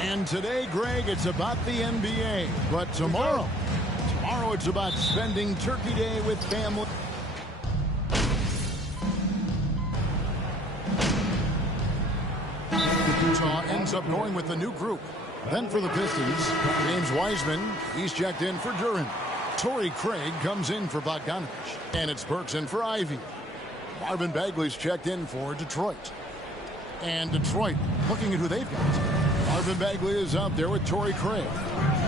And today, Greg, it's about the NBA. But tomorrow it's about spending Turkey Day with family. Utah ends up going with the new group. Then for the Pistons, James Wiseman, he's checked in for Duran. Torrey Craig comes in for Bogdanovich. And it's Burks in for Ivy. Marvin Bagley's checked in for Detroit. And Detroit, looking at who they've got. Marvin Bagley is out there with Torrey Craig.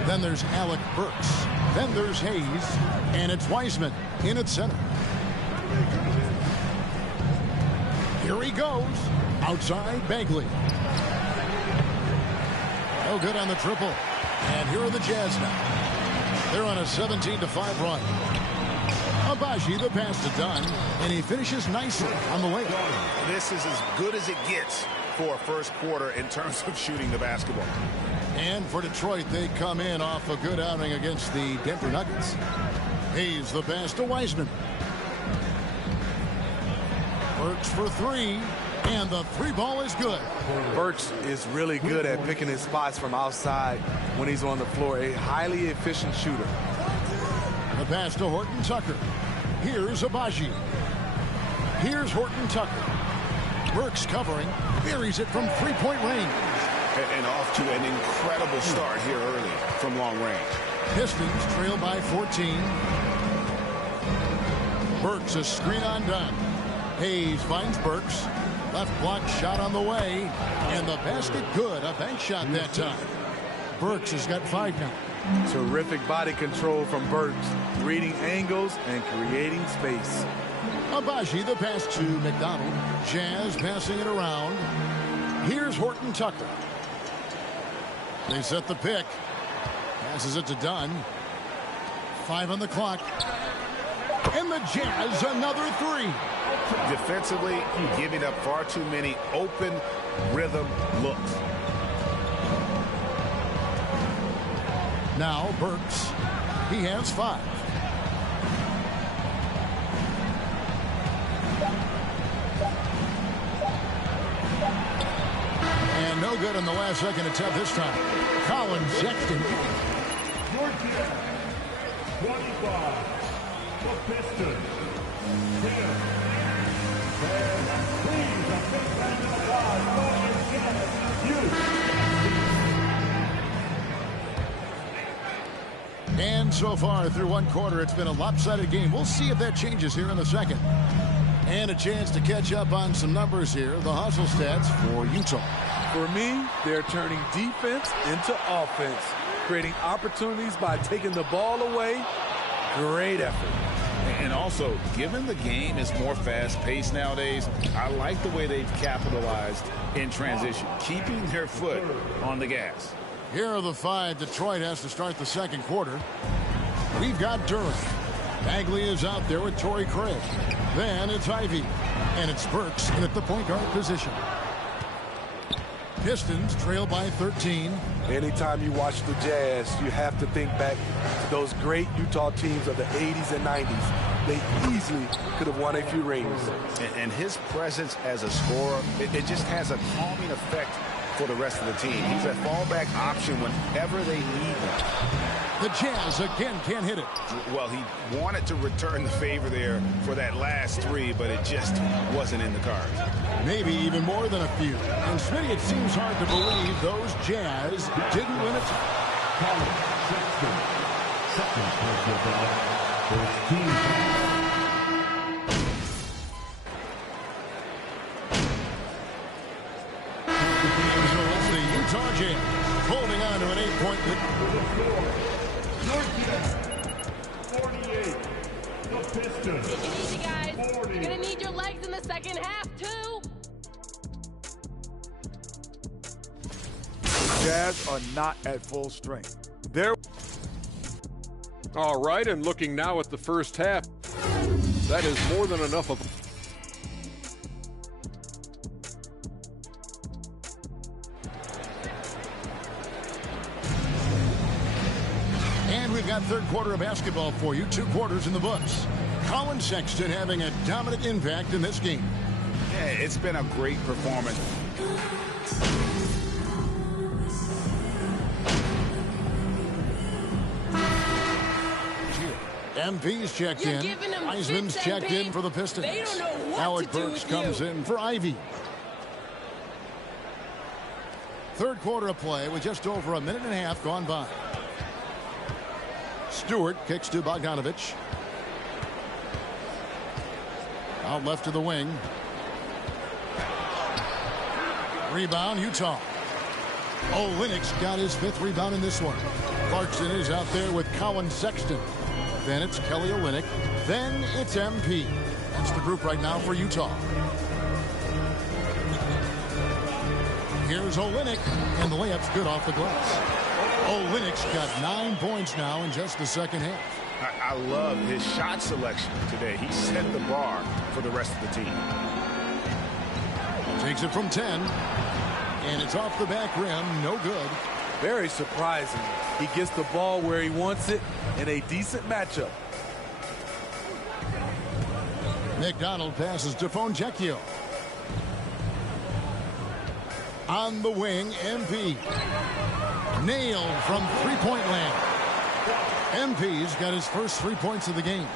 Then there's Alec Burks. Then there's Hayes. And it's Wiseman in at center. Here he goes. Outside Bagley. No good on the triple. And here are the Jazz now. They're on a 17-5 run. Abaji, the pass to Dunn, and he finishes nicely on the layup. This is as good as it gets for a first quarter in terms of shooting the basketball. And for Detroit, they come in off a good outing against the Denver Nuggets. Hayes, the pass to Wiseman. Burks for three, and the three ball is good. Burks is really good at picking his spots from outside when he's on the floor. A highly efficient shooter. The pass to Horton Tucker. Here's Abaji. Here's Horton Tucker. Burks covering. Buries it from three-point range. And off to an incredible start here early from long range. Pistons trail by 14. Burks a screen on Dunn. Hayes finds Burks. Left block shot on the way. And the basket good. A bank shot that time. Burks has got 5 now. Terrific body control from Burks, reading angles and creating space. Abaji, the pass to McDonald. Jazz passing it around. Here's Horton Tucker. They set the pick. Passes it to Dunn. 5 on the clock. And the Jazz another 3. Defensively, giving up far too many open rhythm looks. Now Burks, he has 5. And no good in the last second attempt this time. Colin Sexton. Georgia, 25, the Pistons, 10. And please, a big round of applause for your guests, And so far through one quarter, it's been a lopsided game. We'll see if that changes here in the second. And a chance to catch up on some numbers here. The hustle stats for Utah. For me, they're turning defense into offense, creating opportunities by taking the ball away. Great effort. And also, given the game is more fast-paced nowadays, I like the way they've capitalized in transition, keeping their foot on the gas. Here are the 5 Detroit has to start the second quarter. We've got Duran. Bagley is out there with Torrey Craig. Then it's Ivy. And it's Burks in at the point guard position. Pistons trail by 13. Anytime you watch the Jazz, you have to think back to those great Utah teams of the 80s and 90s. They easily could have won a few rings. And his presence as a scorer, it just has a calming effect for the rest of the team. He's a fallback option whenever they need him. The Jazz again can't hit it. Well, he wanted to return the favor there for that last 3, but it just wasn't in the cards. Maybe even more than a few. And Smitty, it seems hard to believe those Jazz didn't win it. Colin Sexton, second personal foul, first team foul. So the Utah Jazz holding on to an 8-point lead. Georgia, 48. The Pistons. Take it easy, guys. 40. You're gonna need your legs in the second half too. Jazz are not at full strength. They're all right, and looking now at the first half, that is more than enough of. And we've got third quarter of basketball for you. 2 quarters in the books. Colin Sexton having a dominant impact in this game. Yeah, it's been a great performance. MP's checked in. Wiseman's checked in for the Pistons. They don't know what Alec to do Burks with comes you. in for Ivy. Third quarter of play with just over a minute and a half gone by. Stewart kicks to Bogdanovich. Out left to the wing. Rebound, Utah. Olynyk's got his 5th rebound in this one. Clarkson is out there with Colin Sexton. Then it's Kelly Olynyk. Then it's MP. That's the group right now for Utah. Here's Olynyk, and the layup's good off the glass. Olynyk's got 9 points now in just the second half. I love his shot selection today. He set the bar for the rest of the team. Takes it from 10, and it's off the back rim, no good. Very surprising. He gets the ball where he wants it in a decent matchup. McDonald passes to Fontecchio. On the wing, MP. Nailed from three-point land. MP's got his first 3 points of the game.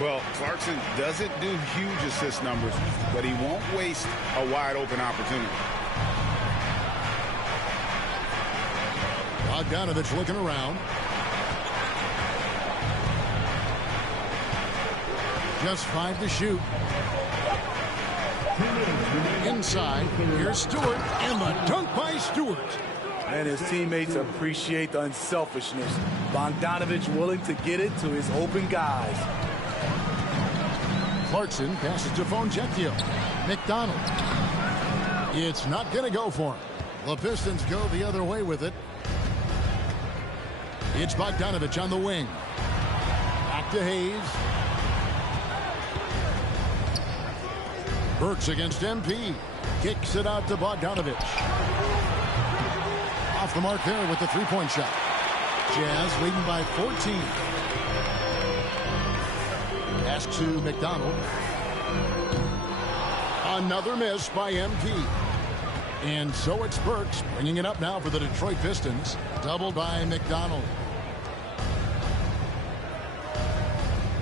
Well, Clarkson doesn't do huge assist numbers, but he won't waste a wide-open opportunity. Bogdanovich looking around. Just 5 to shoot. Inside, here's Stewart, and the dunk by Stewart. And his teammates appreciate the unselfishness. Bogdanovich willing to get it to his open guys. Clarkson passes to Fontecchio. McDonald. It's not going to go for him. The Pistons go the other way with it. It's Bogdanovich on the wing. Back to Hayes. Burks against MP. Kicks it out to Bogdanovich. Off the mark there with the three-point shot. Jazz leading by 14. Pass to McDonald. Another miss by MP. And so it's Burks bringing it up now for the Detroit Pistons. Doubled by McDonald.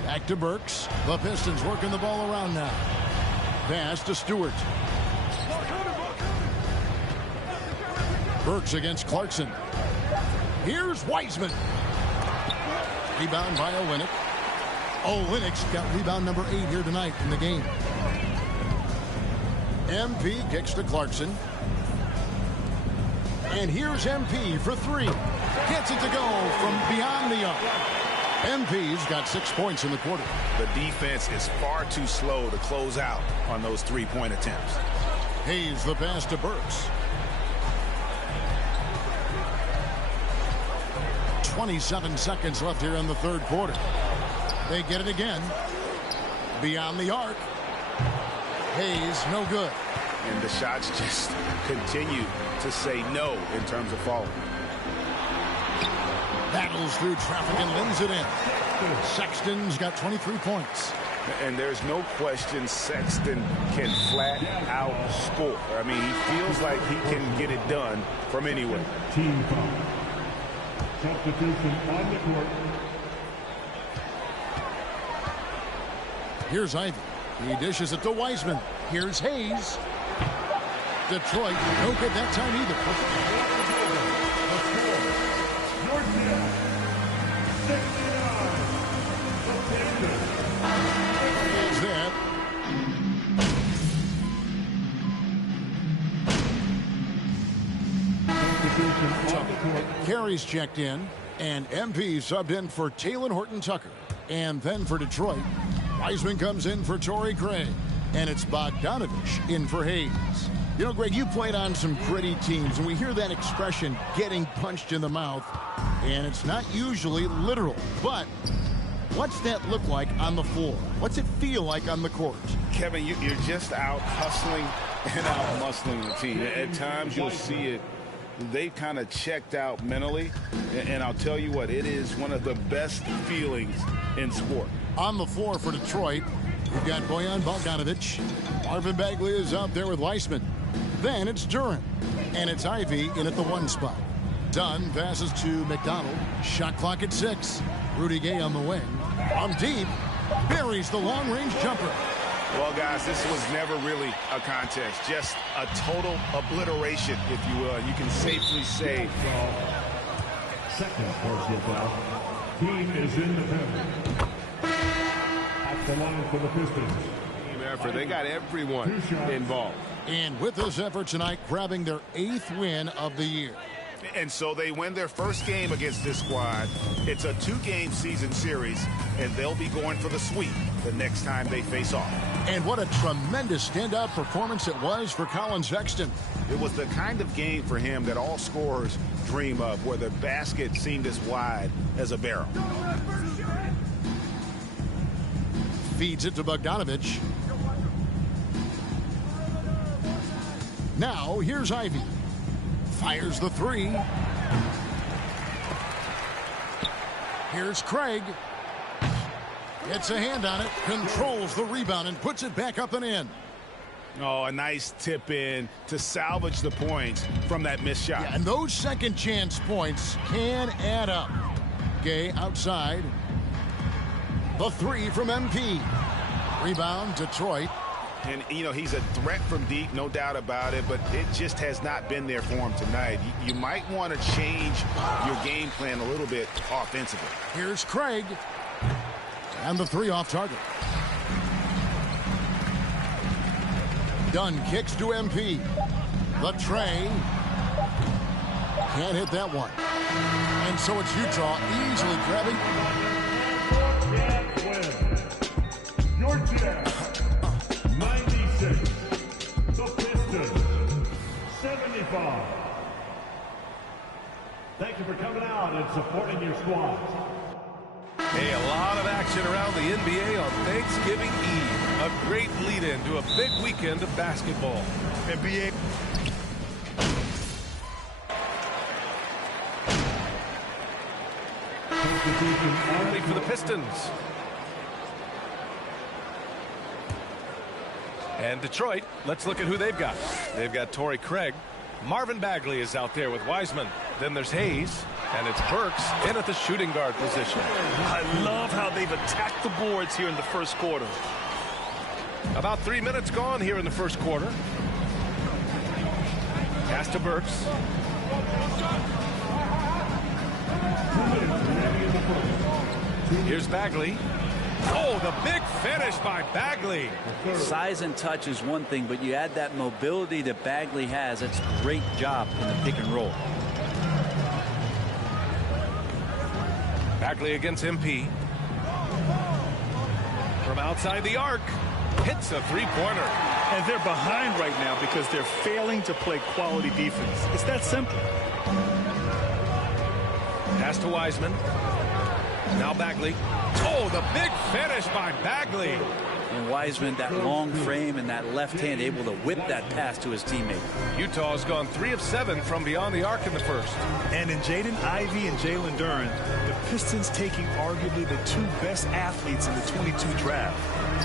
Back to Burks. The Pistons working the ball around now. Pass to Stewart. Burks against Clarkson. Here's Wiseman. Rebound by Olynyk. Olynyk's got rebound number 8 here tonight in the game. MP kicks to Clarkson. And here's MP for 3. Gets it to go from beyond the arc. MP's got 6 points in the quarter. The defense is far too slow to close out on those three-point attempts. Hayes the pass to Burks. 27 seconds left here in the third quarter. They get it again. Beyond the arc. Hayes, no good. And the shots just continue to say no in terms of falling. Battles through traffic and lays it in. Sexton's got 23 points. And there's no question Sexton can flat out score. I mean, he feels like he can get it done from anywhere. Team foul. Substitution on the court. Here's Ivy. He dishes it to Wiseman. Here's Hayes. Detroit, no good that time either. Is that? Carey's checked in, and MP subbed in for Talen Horton-Tucker. And then for Detroit, Wiseman comes in for Torrey Craig. And it's Bogdanovich in for Hayes. You know, Greg, you played on some gritty teams, and we hear that expression, getting punched in the mouth, and it's not usually literal. But what's that look like on the floor? What's it feel like on the court? Kevin, you're just out hustling and out muscling the team. At times you'll see it. They've kind of checked out mentally, and I'll tell you what, it is one of the best feelings in sport. On the floor for Detroit, we've got Bojan Bogdanovich. Marvin Bagley is out there with Weissman. Then it's Duren, and it's Ivy in at the 1 spot. Dunn passes to McDonald. Shot clock at 6. Rudy Gay on the wing. From deep, buries the long-range jumper. Well, guys, this was never really a contest. Just a total obliteration, if you will. You can safely say. Second personal foul. Team is in the penalty. At the line for the Pistons. Team effort. They got everyone involved. And with this effort tonight, grabbing their 8th win of the year. And so they win their first game against this squad. It's a 2-game season series, and they'll be going for the sweep the next time they face off. And what a tremendous standout performance it was for Colin Sexton. It was the kind of game for him that all scorers dream of, where the basket seemed as wide as a barrel. Feeds it to Bogdanovich. Now, here's Ivy. Fires the 3. Here's Craig. Gets a hand on it, controls the rebound, and puts it back up and in. Oh, a nice tip in to salvage the points from that missed shot. Yeah, and those second chance points can add up. Gay outside. The 3 from MP. Rebound, Detroit. And, you know, he's a threat from deep, no doubt about it, but it just has not been there for him tonight. You might want to change your game plan a little bit offensively. Here's Craig. And the 3 off target. Dunn kicks to MP. The tray. Can't hit that one. And so it's Utah easily grabbing. Your Jazz, 96. The Pistons, 75. Thank you for coming out and supporting your squad. Hey, a lot of action around the NBA on Thanksgiving Eve. A great lead-in to a big weekend of basketball. NBA. Lead for the Pistons. And Detroit, let's look at who they've got. They've got Torrey Craig. Marvin Bagley is out there with Wiseman. Then there's Hayes. And it's Burks in at the shooting guard position. I love how they've attacked the boards here in the first quarter. About 3 minutes gone here in the first quarter. Pass to Burks. Here's Bagley. Oh, the big finish by Bagley. Size and touch is one thing, but you add that mobility that Bagley has. That's a great job in the pick and roll. Bagley against MP. From outside the arc. Hits a three-pointer. And they're behind right now because they're failing to play quality defense. It's that simple. Pass to Wiseman. Now Bagley. Oh, the big finish by Bagley. And Wiseman, that long frame and that left hand, able to whip that pass to his teammate. Utah has gone 3 of 7 from beyond the arc in the first. And in Jaden Ivey and Jalen Duren, the Pistons taking arguably the 2 best athletes in the 22 draft.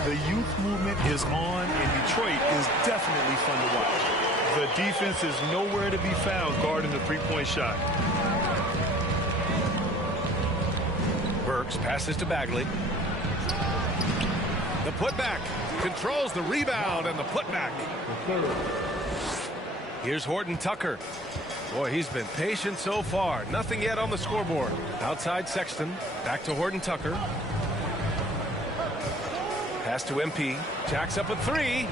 The youth movement is on, and Detroit is definitely fun to watch. The defense is nowhere to be found guarding the three-point shot. Burks passes to Bagley. The putback controls the rebound and the putback. Here's Horton Tucker. Boy, he's been patient so far. Nothing yet on the scoreboard. Outside Sexton. Back to Horton Tucker. Pass to MP. Jacks up a 3.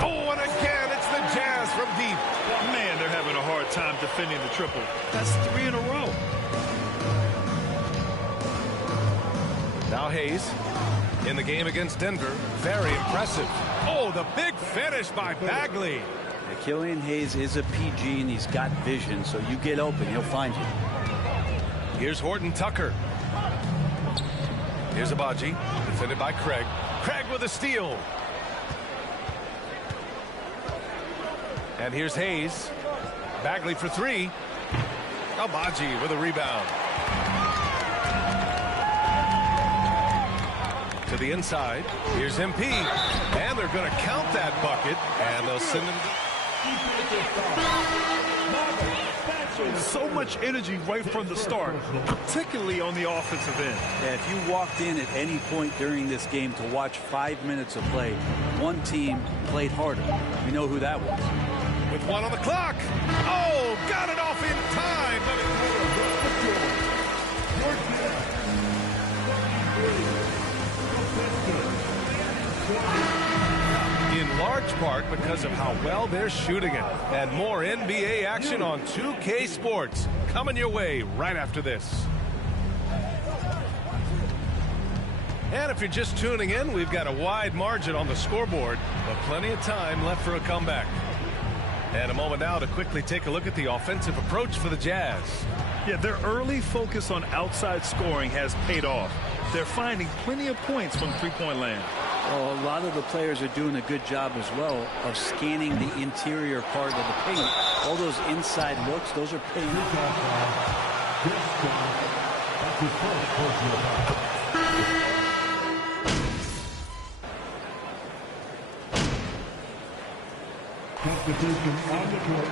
Oh, and again, it's the Jazz from deep. Man, they're having a hard time defending the triple. That's 3 in a row. Now Hayes. In the game against Denver, very impressive. Oh, the big finish by Bagley. Yeah, Killian Hayes is a PG, and he's got vision, so you get open, he'll find you. Here's Horton Tucker. Here's Abaji, defended by Craig. Craig with a steal. And here's Hayes. Bagley for 3. Abaji with a rebound. To the inside. Here's MP. And they're going to count that bucket. And they'll send him. showed so much energy right from the start, particularly on the offensive end. Yeah, if you walked in at any point during this game to watch 5 minutes of play, one team played harder. We know who that was. With 1 on the clock. Oh, got it off in time. In large part because of how well they're shooting it. And more NBA action on 2K Sports coming your way right after this. And if you're just tuning in, we've got a wide margin on the scoreboard, but plenty of time left for a comeback. And a moment now to quickly take a look at the offensive approach for the Jazz. Yeah, their early focus on outside scoring has paid off. They're finding plenty of points from three-point land. Well, a lot of the players are doing a good job as well of scanning the interior part of the paint. All those inside looks, those are paying off. Substitution on the court.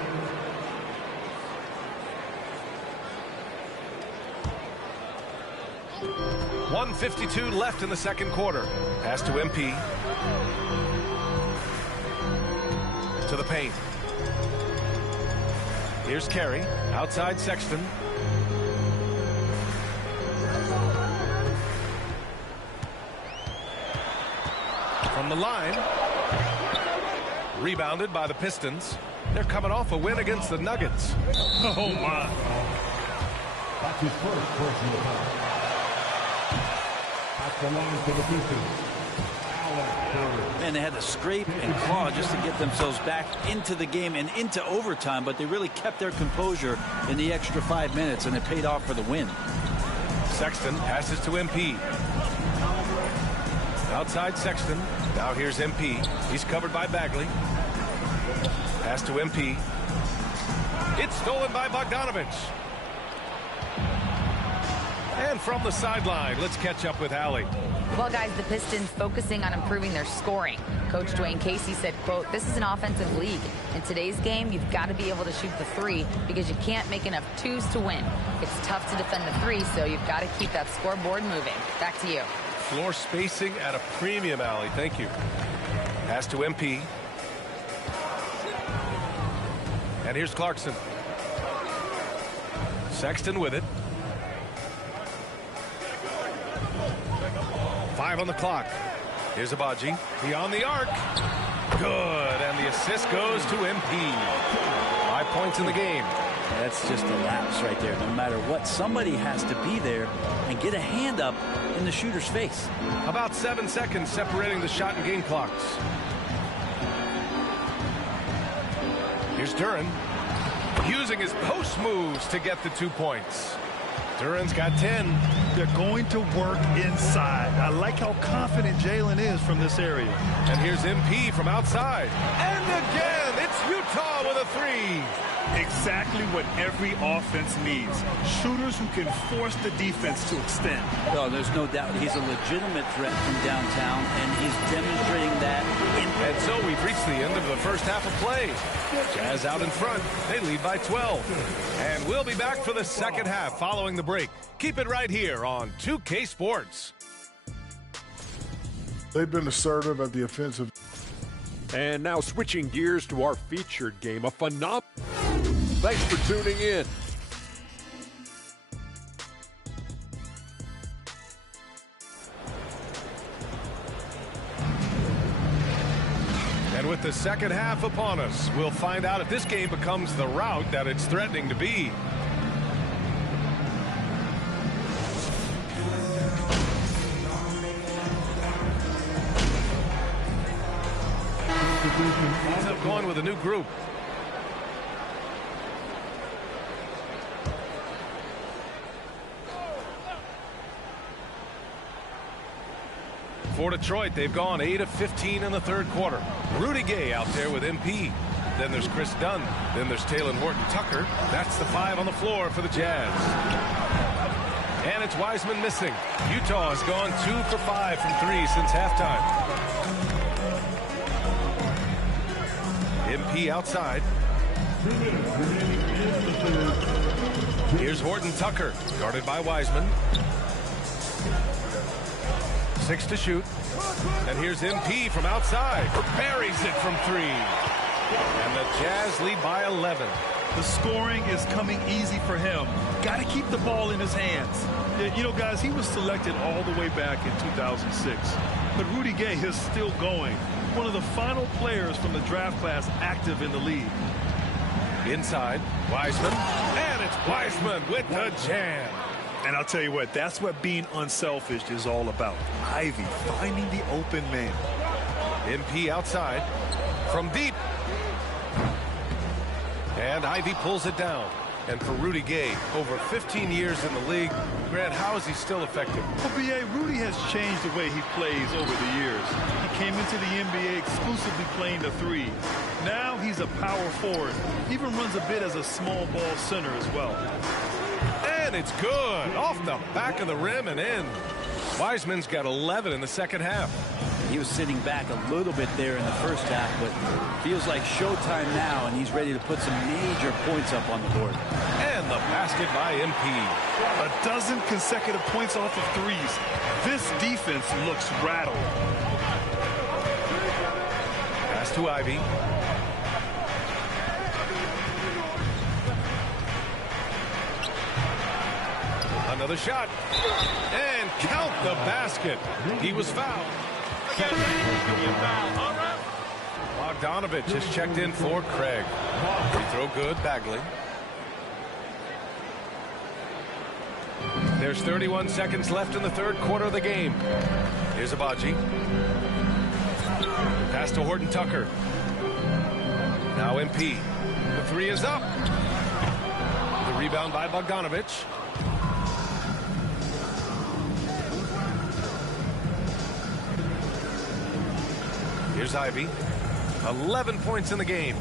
.152 left in the second quarter. Pass to MP. To the paint. Here's Carey. Outside Sexton. From the line. Rebounded by the Pistons. They're coming off a win against the Nuggets. Oh, my. That's his first personal foul. At the line for the Pistons. Man, they had to scrape and claw just to get themselves back into the game and into overtime, but they really kept their composure in the extra 5 minutes, and it paid off for the win. Sexton passes to MP. Outside Sexton. Now here's MP. He's covered by Bagley. Pass to MP. It's stolen by Bogdanovich. And from the sideline, let's catch up with Allie. Well, guys, the Pistons focusing on improving their scoring. Coach Dwayne Casey said, quote, "This is an offensive league. In today's game, you've got to be able to shoot the three because you can't make enough twos to win. It's tough to defend the three, so you've got to keep that scoreboard moving." Back to you. Floor spacing at a premium, Allie. Thank you. Pass to MP. And here's Clarkson. Sexton with it. 5 on the clock. Here's Abaji. Beyond the arc. Good. And the assist goes to MP. 5 points in the game. That's just a lapse right there. No matter what, somebody has to be there and get a hand up in the shooter's face. About 7 seconds separating the shot and game clocks. Here's Duren. Using his post moves to get the 2 points. Duren's got 10. They're going to work inside. I like how confident Jalen is from this area. And here's MP from outside. And again, it's Utah with a 3. Exactly what every offense needs. Shooters who can force the defense to extend. Well, there's no doubt he's a legitimate threat from downtown, and he's demonstrating that. And so we've reached the end of the first half of play. Jazz out in front. They lead by 12. And we'll be back for the second half following the break. Keep it right here on 2K Sports. They've been assertive at the offensive. And now switching gears to our featured game, a phenomenal. Thanks for tuning in. And with the second half upon us, we'll find out if this game becomes the rout that it's threatening to be. Ends up going with a new group. For Detroit, they've gone 8 of 15 in the third quarter. Rudy Gay out there with MP. Then there's Chris Dunn. Then there's Talen Horton-Tucker. That's the 5 on the floor for the Jazz. And it's Wiseman missing. Utah has gone 2 for 5 from 3 since halftime. MP outside. Here's Horton Tucker, guarded by Wiseman. 6 to shoot. And here's MP from outside. Buries it from 3. And the Jazz lead by 11. The scoring is coming easy for him. Got to keep the ball in his hands. You know, guys, he was selected all the way back in 2006. But Rudy Gay is still going. One of the final players from the draft class active in the league. Inside, Wiseman. And it's Wiseman with the jam. And I'll tell you what, that's what being unselfish is all about. Ivy finding the open man. MP outside from deep. And Ivy pulls it down. And for Rudy Gay, over 15 years in the league, Grant, how is he still effective? Well, B.A., Rudy has changed the way he plays over the years. He came into the NBA exclusively playing the 3. Now he's a power forward. Even runs a bit as a small ball center as well. And it's good. Off the back of the rim and in. Wiseman's got 11 in the second half. He was sitting back a little bit there in the first half, but feels like showtime now, and he's ready to put some major points up on the board. And the basket by MP. A dozen consecutive points off of 3s. This defense looks rattled. Pass to Ivy. Another shot. And count the basket. He was fouled. Bogdanovich has checked in for Craig. Free throw good, Bagley. There's 31 seconds left in the third quarter of the game. Here's Abaji. Pass to Horton Tucker. Now MP. The 3 is up. The rebound by Bogdanovich. Here's Ivy. 11 points in the game.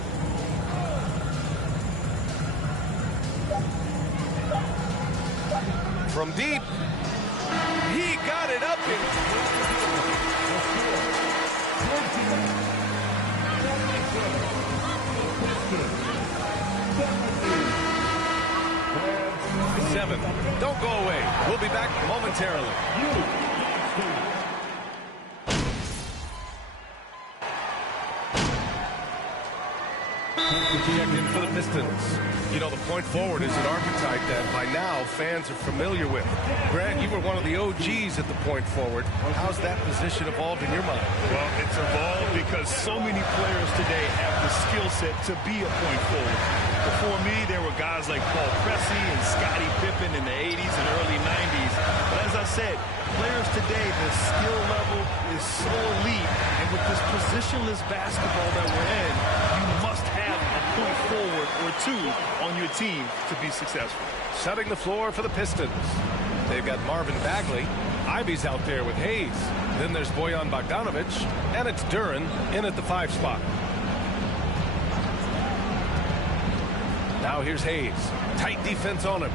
From deep. He got it up in. Seven. Don't go away. We'll be back momentarily. Checked in for the Pistons. You know, the point forward is an archetype that by now fans are familiar with. Grant, you were one of the OGs at the point forward. How's that position evolved in your mind? Well, it's evolved because so many players today have the skill set to be a point forward. Before me, there were guys like Paul Pressey and Scottie Pippen in the 80s and early 90s. But as I said, players today, the skill level is so elite. And with this positionless basketball that we're in, you must have a point forward or 2 on your team to be successful. Setting the floor for the Pistons. They've got Marvin Bagley. Ivy's out there with Hayes. Then there's Bojan Bogdanovich. And it's Duren in at the 5 spot. Now here's Hayes. Tight defense on him.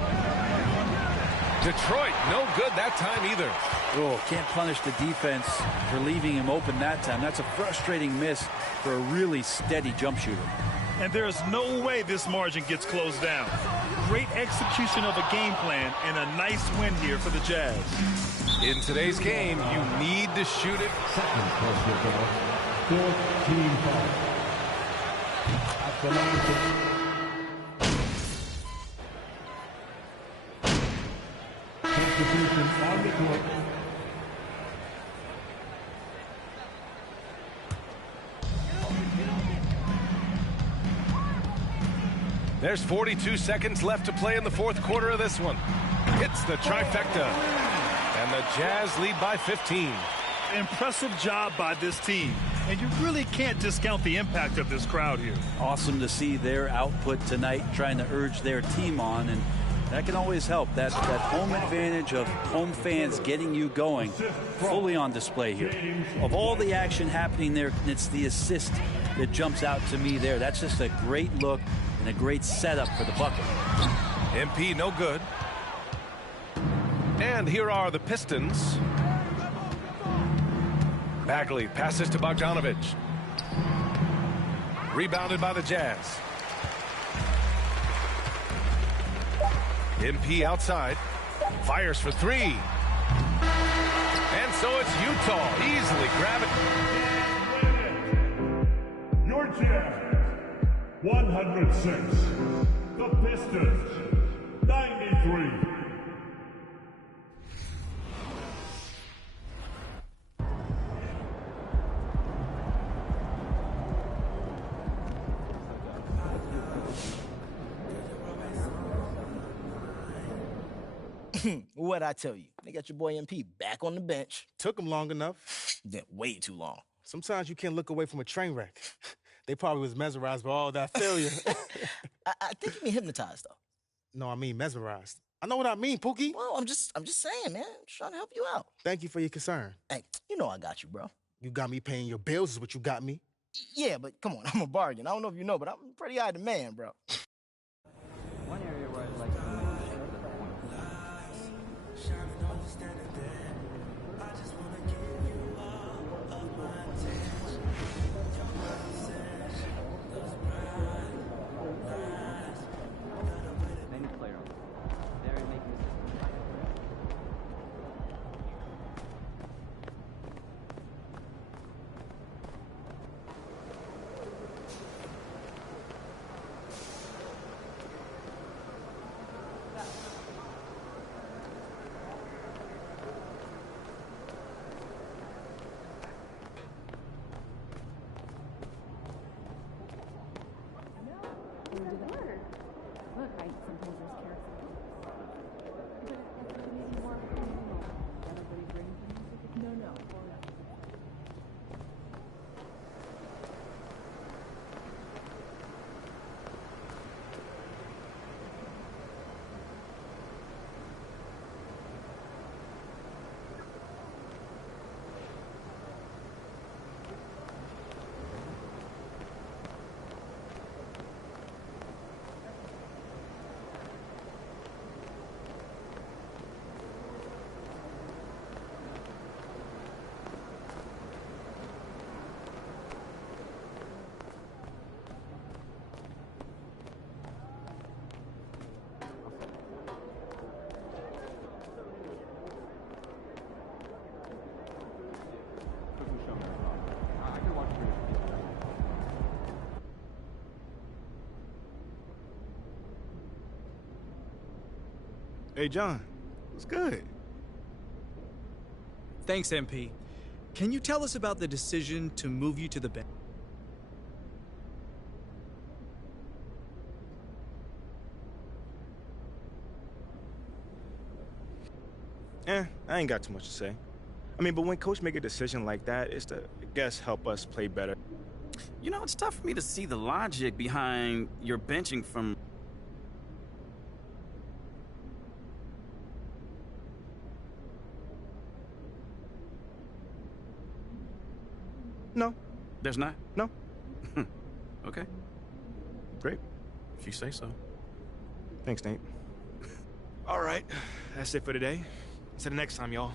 Detroit, no good that time either. Oh, can't punish the defense for leaving him open that time. That's a frustrating miss for a really steady jump shooter. And there's no way this margin gets closed down. Great execution of a game plan and a nice win here for the Jazz. In today's game, you need to shoot it. 14 foul. At the line. Substitution on the court. There's 42 seconds left to play in the fourth quarter of this one. Hits the trifecta. And the Jazz lead by 15. Impressive job by this team. And you really can't discount the impact of this crowd here. Awesome to see their output tonight, trying to urge their team on. And that can always help. That home advantage of home fans getting you going, fully on display here. Of all the action happening there, it's the assist that jumps out to me there. That's just a great look and a great setup for the bucket. MP no good. And here are the Pistons. Bagley passes to Bogdanovich. Rebounded by the Jazz. MP outside. Fires for three. And so it's Utah easily grabbing. Your champ, 106. The Pistons, 93. What'd I tell you? They got your boy MP back on the bench. Took him long enough. Then way too long. Sometimes you can't look away from a train wreck. They probably was mesmerized by all that failure. I think you mean hypnotized, though. No, I mean mesmerized. I know what I mean, Pookie. Well, I'm just saying, man. I'm just trying to help you out. Thank you for your concern. Hey, you know I got you, bro. You got me paying your bills is what you got me. Yeah, but come on, I'm a bargain. I don't know if you know, but I'm pretty high demand, bro. One area where I'd like to Look, sometimes there's carrots. No. Hey, John, what's good? Thanks, MP. Can you tell us about the decision to move you to the bench? I ain't got too much to say. I mean, but when coach make a decision like that, it's to, I guess, help us play better. You know, it's tough for me to see the logic behind your benching from... No. There's not? No. Okay. Great. If you say so. Thanks, Nate. All right. That's it for today. See you next time, y'all.